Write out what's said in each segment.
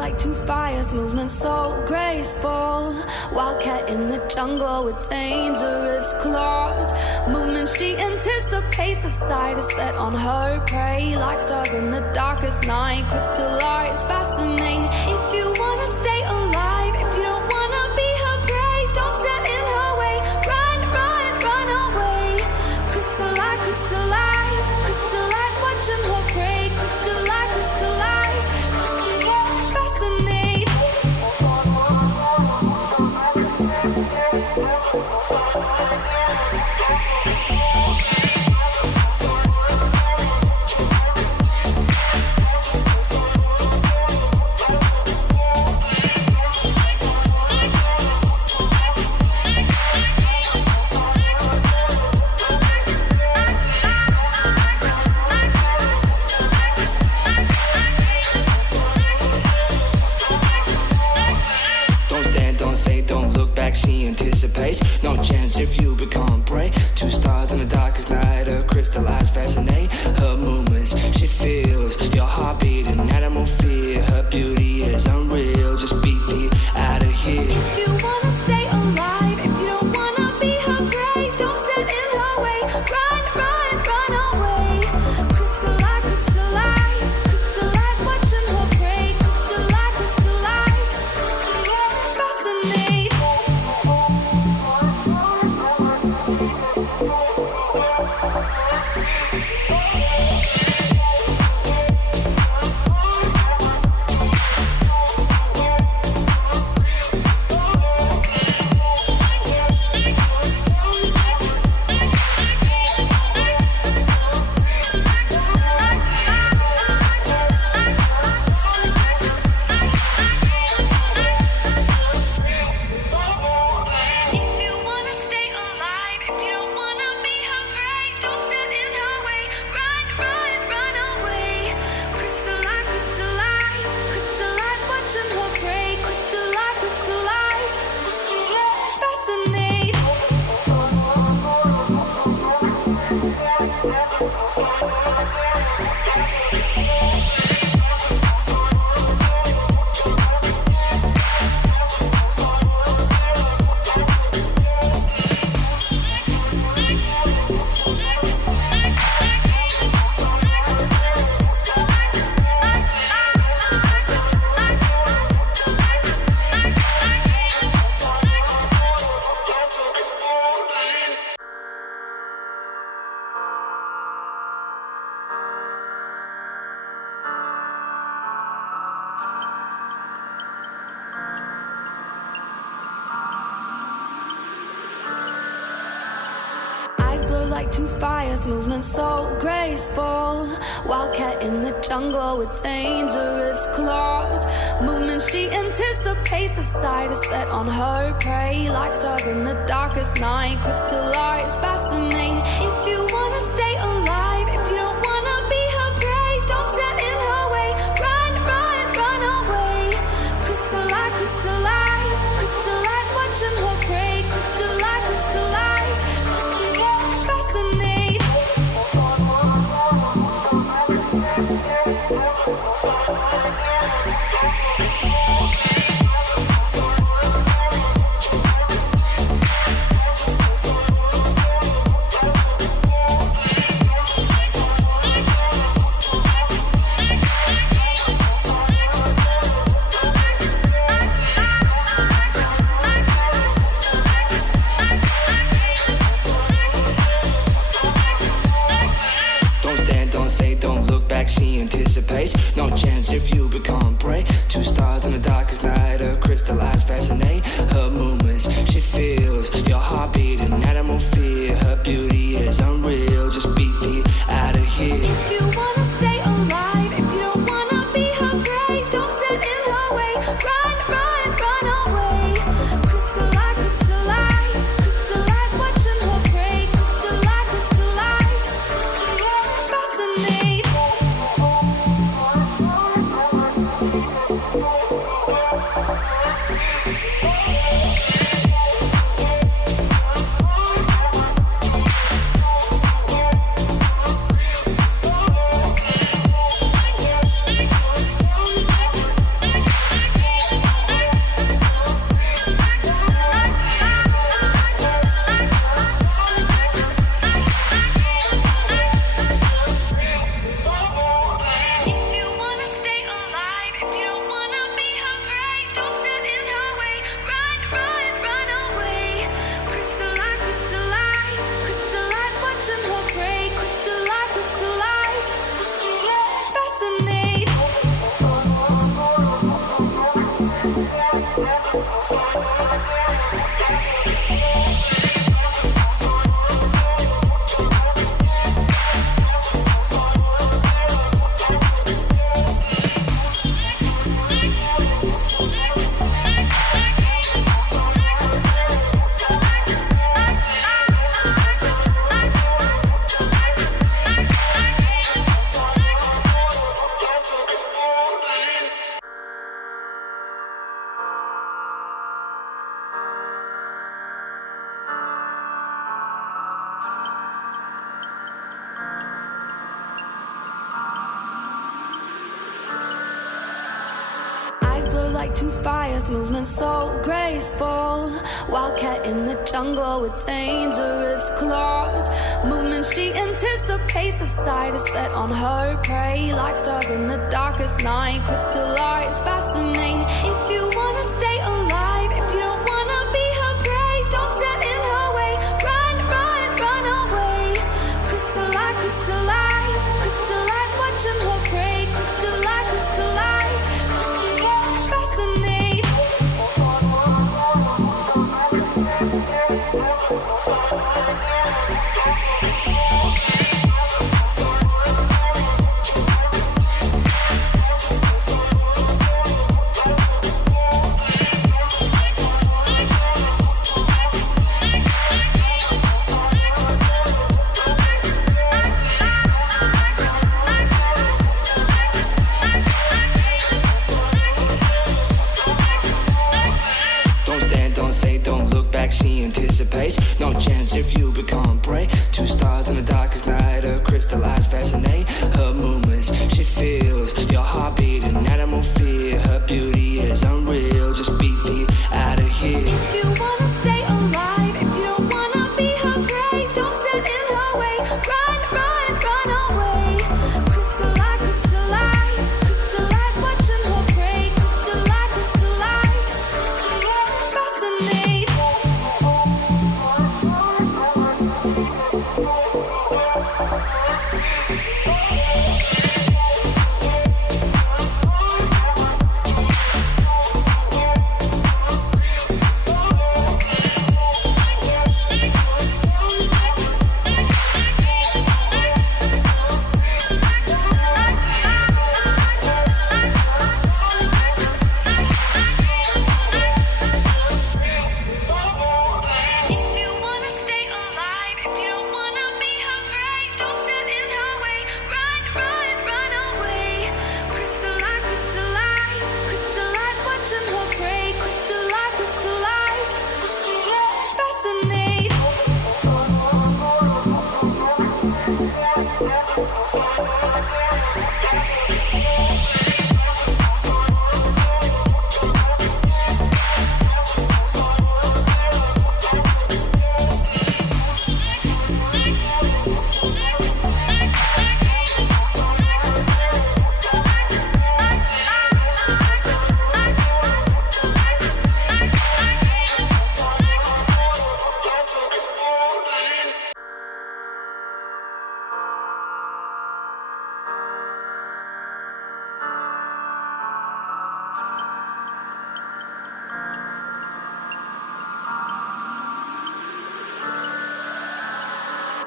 like two fires, movement so graceful. Wildcat in the jungle with dangerous claws. Movement she anticipates, a sight is set on her prey. Like stars in the darkest night, crystallized, fascinate. If you wanna stay alive, if you don't wanna be her prey, don't stand in her way. Run, run, run away. Crystallize, crystallize, crystallize, watching her prey. Crystallize, crystallize, crystallize, fascinate. She anticipates, no chance if you become prey. Two stars in the darkest night, her crystallized fascinate. Her movements, she feels your heartbeat, an animal fear. Her beauty is unreal, just be feet out of here. If you wanna stay alive, if you don't wanna be her prey, don't stand in her way. Run, run, run away. Crystallize, crystallize, crystallize, watching her prey. Crystallize, crystallize, crystallize, fascinate. Like two fires, movement so graceful. Wildcat in the jungle with dangerous claws. Movement she anticipates, a sight is set on her prey. Like stars in the darkest night, crystallized, fascinate. If you wanna stay alive, if you don't wanna be her prey, don't stand in her way. Run, run, run away. Crystallize, crystallize, crystallize, watching her prey. Crystallize, crystallize, crystallize, fascinate. She anticipates, no chance if you become prey. Two stars in the darkest night, her crystallized fascinate. Her movements, she feels your heartbeat, an animal fear. Her beauty is unreal, just be feet out of here. If you wanna stay alive, if you don't wanna be her prey, don't stand in her way. Run, run, run away. Crystallize, crystallize, crystallize, watching her prey. Crystallize, crystallize, crystallize, fascinate. glow like two fires, movement so graceful. Wildcat in the jungle with dangerous claws. Movement she anticipates, a sight is set on her prey. Like stars in the darkest night, crystallized, fascinating. If you wanna stay alive, if you don't wanna be her prey, don't stand in her way. Run, run, run away. Crystallize, crystallize, crystallize, watching her prey. Crystallize, crystallize, crystallize, fascinate. Don't stand, don't say, don't look back, she anticipates. No chance if you become prey. Two stars in the darkest night, her crystallized fascinate. Her movements, she feels your heartbeat, an animal fear. Her beauty is unreal, just beat feet out of here. If you wanna stay alive, if you don't wanna be her prey, don't stand in her way. Run, run, run away. Crystallize, crystallize, crystallize, watching her prey. Crystallize, crystallize, crystallize, fascinate. If you wanna stay alive, if you don't wanna be her prey, don't stand in her way. Run, run, run away. Crystallize, crystallize, crystallize, watching her prey. Crystallize, crystallize, crystallize, fascinate.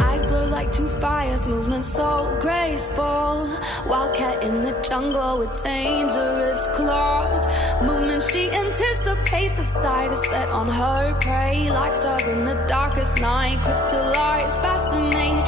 Eyes glow like two fires, movement so graceful. Wildcat in the jungle with dangerous claws. Movement she anticipates, a sight is set on her prey. Like stars in the darkest night, crystallized, fascinating.